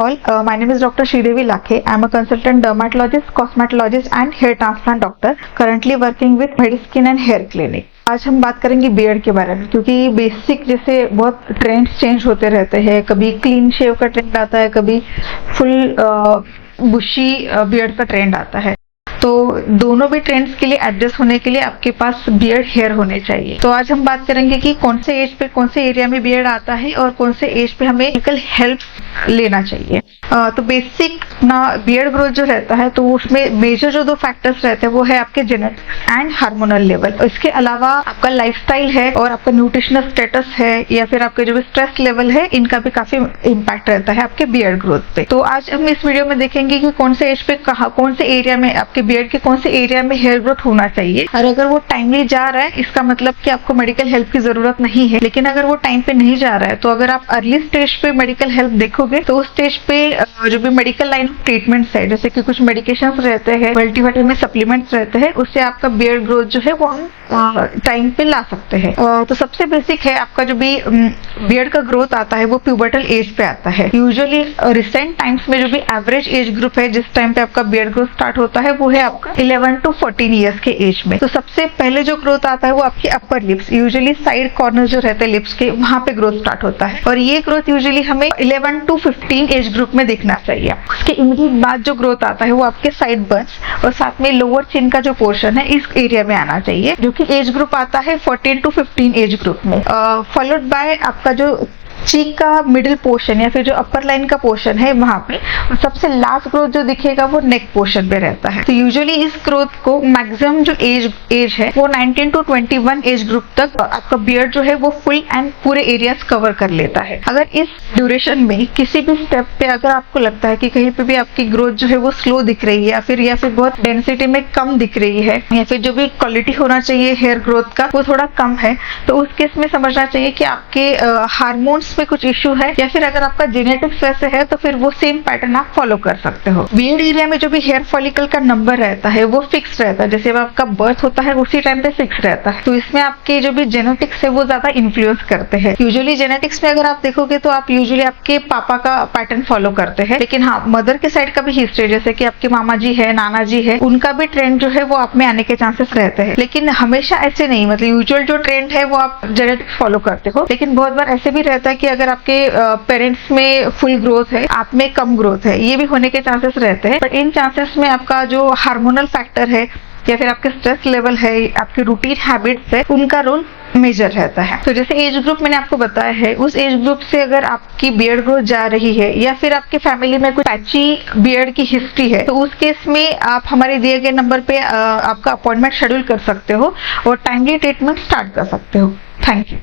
all, my name is Dr. Sridevi Lakhe. I am a consultant dermatologist, cosmetologist and hair transplant doctor currently working with Mediskin and Hair Clinic. आज हम बात करेंगे beard के बारे में, क्योंकि basic जैसे बहुत ट्रेंड्स चेंज होते रहते हैं। कभी क्लीन शेव का ट्रेंड आता है, कभी फुल बुशी बियर्ड का ट्रेंड आता है। तो दोनों भी ट्रेंड्स के लिए एडजस्ट होने के लिए आपके पास बियर्ड हेयर होने चाहिए। तो आज हम बात करेंगे कि कौन से एज पे कौन से एरिया में बियर्ड आता है और कौन से एज पे हमें मेडिकल हेल्प लेना चाहिए। तो बेसिक ना बियर्ड ग्रोथ जो रहता है, तो उसमें मेजर जो दो फैक्टर्स रहते हैं वो है आपके जेनेटिक्स एंड हार्मोनल लेवल। इसके अलावा आपका लाइफस्टाइल है और आपका न्यूट्रिशनल स्टेटस है या फिर आपके जो भी स्ट्रेस लेवल है, इनका भी काफी इम्पैक्ट रहता है आपके बियर्ड ग्रोथ पे। तो आज हम इस वीडियो में देखेंगे कि कौन से एज पे कौन से एरिया में आपके बियर्ड के कौन से एरिया में हेयर ग्रोथ होना चाहिए, और अगर वो टाइमली जा रहा है इसका मतलब कि आपको मेडिकल हेल्प की जरूरत नहीं है। लेकिन अगर वो टाइम पे नहीं जा रहा है, तो अगर आप अर्ली स्टेज पे मेडिकल हेल्प देखोगे तो उस स्टेज पे जो भी मेडिकल लाइन ऑफ ट्रीटमेंट्स है, जैसे कि कुछ मेडिकेशंस रहते हैं, मल्टीविटामिन सप्लीमेंट्स रहते हैं, उससे आपका बियर्ड ग्रोथ जो है वो हम टाइम पे ला सकते हैं। तो सबसे बेसिक है आपका जो भी बियर्ड का ग्रोथ आता है वो प्यूबर्टल एज पे आता है। यूजुअली रिसेंट टाइम्स में जो भी एवरेज एज ग्रुप है जिस टाइम पे आपका बियर्ड ग्रोथ स्टार्ट होता है वो है आपका 11 to 14 ईयर्स के एज में। तो सबसे पहले जो ग्रोथ आता है वो आपकी upper lips, usually side corner जो रहते हैं लिप्स के, वहां पे ग्रोथ स्टार्ट होता है। और ये ग्रोथ यूजुअली हमें 11 to 15 एज ग्रुप में देखना चाहिए। उसके इमीडिएट बाद जो ग्रोथ आता है वो आपके साइड बर्न्स और साथ में लोअर चिन का जो पोर्शन है इस एरिया में आना चाहिए, जो कि एज ग्रुप आता है 14 to 15 एज ग्रुप में। फॉलोड बाय आपका जो चीक का मिडिल पोर्शन या फिर जो अपर लाइन का पोर्शन है वहां पे, और सबसे लास्ट ग्रोथ जो दिखेगा वो नेक पोर्शन पे रहता है। तो यूजुअली इस ग्रोथ को मैक्सिमम जो एज है वो 19 to 21 एज ग्रुप तक आपका बियर्ड जो है वो फुल एंड पूरे एरियाज कवर कर लेता है। अगर इस ड्यूरेशन में किसी भी स्टेप पे अगर आपको लगता है कि कहीं पे भी आपकी ग्रोथ जो है वो स्लो दिख रही है या फिर बहुत डेंसिटी में कम दिख रही है, या फिर जो भी क्वालिटी होना चाहिए हेयर ग्रोथ का वो थोड़ा कम है, तो उस केस में समझना चाहिए कि आपके हार्मोन्स में कुछ इश्यू है, या फिर अगर आपका जेनेटिक्स वैसे है तो फिर वो सेम पैटर्न आप फॉलो कर सकते हो। बियर्ड एरिया में जो भी हेयर फॉलिकल का नंबर रहता है वो फिक्स रहता है, जैसे आपका बर्थ होता है उसी टाइम पे फिक्स रहता है। तो इसमें आपके जो भी जेनेटिक्स है वो ज्यादा इन्फ्लुएंस करते हैं। यूजुअली जेनेटिक्स में अगर आप देखोगे तो आप यूजुअली आपके पापा का पैटर्न फॉलो करते हैं, लेकिन हाँ मदर के साइड का भी हिस्ट्री, जैसे कि आपके मामा जी है, नाना जी है, उनका भी ट्रेंड जो है वो आप में आने के चांसेस रहते हैं। लेकिन हमेशा ऐसे नहीं, मतलब यूजुअल जो ट्रेंड है वो आप जेनेटिक्स फॉलो करते हो, लेकिन बहुत बार ऐसे भी रहता है कि अगर आपके पेरेंट्स में फुल ग्रोथ है, आप में कम ग्रोथ है, ये भी होने के चांसेस रहते हैं। बट इन चांसेस में आपका जो हार्मोनल फैक्टर है या फिर आपके स्ट्रेस लेवल है, आपके रूटीन हैबिट्स है, उनका रोल मेजर रहता है। तो जैसे एज ग्रुप मैंने आपको बताया है, उस एज ग्रुप से अगर आपकी बियर्ड ग्रोथ जा रही है या फिर आपके फैमिली में कुछ पैची बियर्ड की हिस्ट्री है, तो उस केस में आप हमारे दिए गए नंबर पे आपका अपॉइंटमेंट शेड्यूल कर सकते हो और टाइमली ट्रीटमेंट स्टार्ट कर सकते हो। Thank you.